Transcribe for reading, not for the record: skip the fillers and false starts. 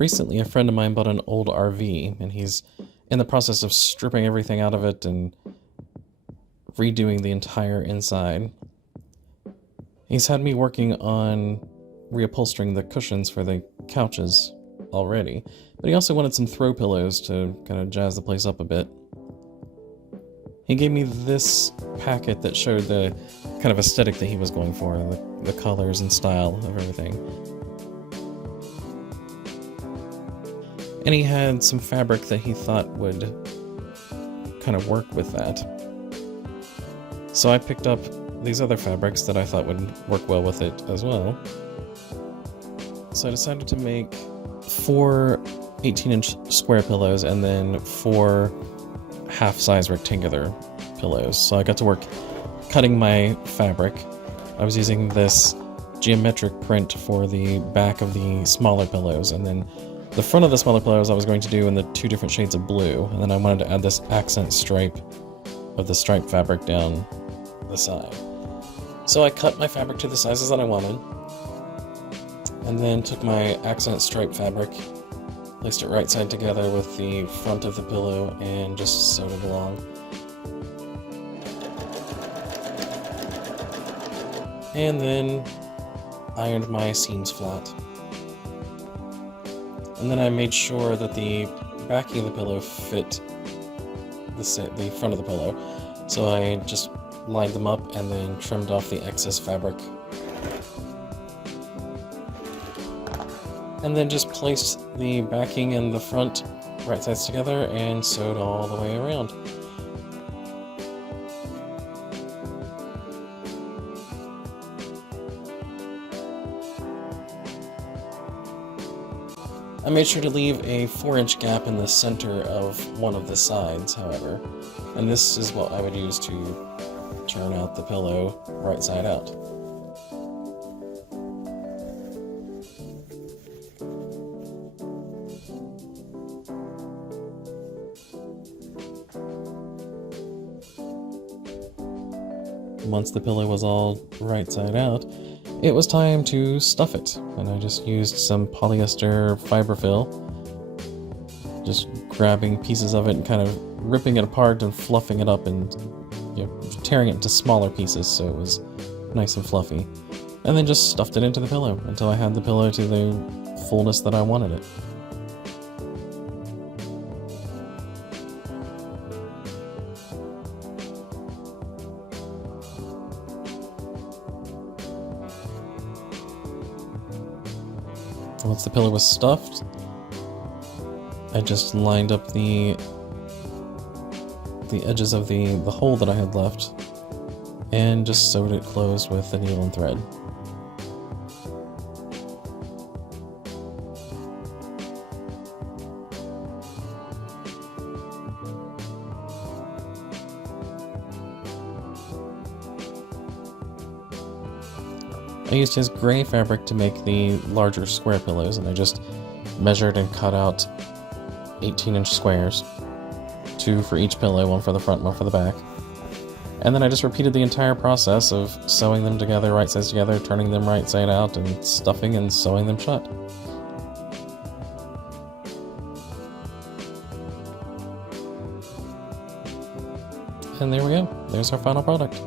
Recently, a friend of mine bought an old RV, and he's in the process of stripping everything out of it and redoing the entire inside. He's had me working on reupholstering the cushions for the couches already, but he also wanted some throw pillows to kind of jazz the place up a bit. He gave me this packet that showed the kind of aesthetic that he was going for, the colors and style of everything. And he had some fabric that he thought would kind of work with that. So I picked up these other fabrics that I thought would work well with it as well. So I decided to make 4 18-inch square pillows and then 4 half-size rectangular pillows. So I got to work cutting my fabric. I was using this geometric print for the back of the smaller pillows, and then the front of the smaller pillows I was going to do in the 2 different shades of blue, and then I wanted to add this accent stripe of the striped fabric down the side. So I cut my fabric to the sizes that I wanted, and then took my accent stripe fabric, placed it right side together with the front of the pillow, and just sewed it along. And then ironed my seams flat. And then I made sure that the backing of the pillow fit the front of the pillow. So I just lined them up and then trimmed off the excess fabric. And then just placed the backing and the front right sides together and sewed all the way around. I made sure to leave a 4-inch gap in the center of one of the sides, however, and this is what I would use to turn out the pillow right side out. Once the pillow was all right side out, it was time to stuff it, and I just used some polyester fiberfill, just grabbing pieces of it and kind of ripping it apart and fluffing it up and tearing it into smaller pieces so it was nice and fluffy, and then just stuffed it into the pillow until I had the pillow to the fullness that I wanted it. Once the pillow was stuffed, I just lined up the edges of the hole that I had left and just sewed it closed with the needle and thread. I used his gray fabric to make the larger square pillows, and I just measured and cut out 18-inch squares, 2 for each pillow, 1 for the front, 1 for the back. And then I just repeated the entire process of sewing them together, right sides together, turning them right side out, and stuffing and sewing them shut. And there we go. There's our final product.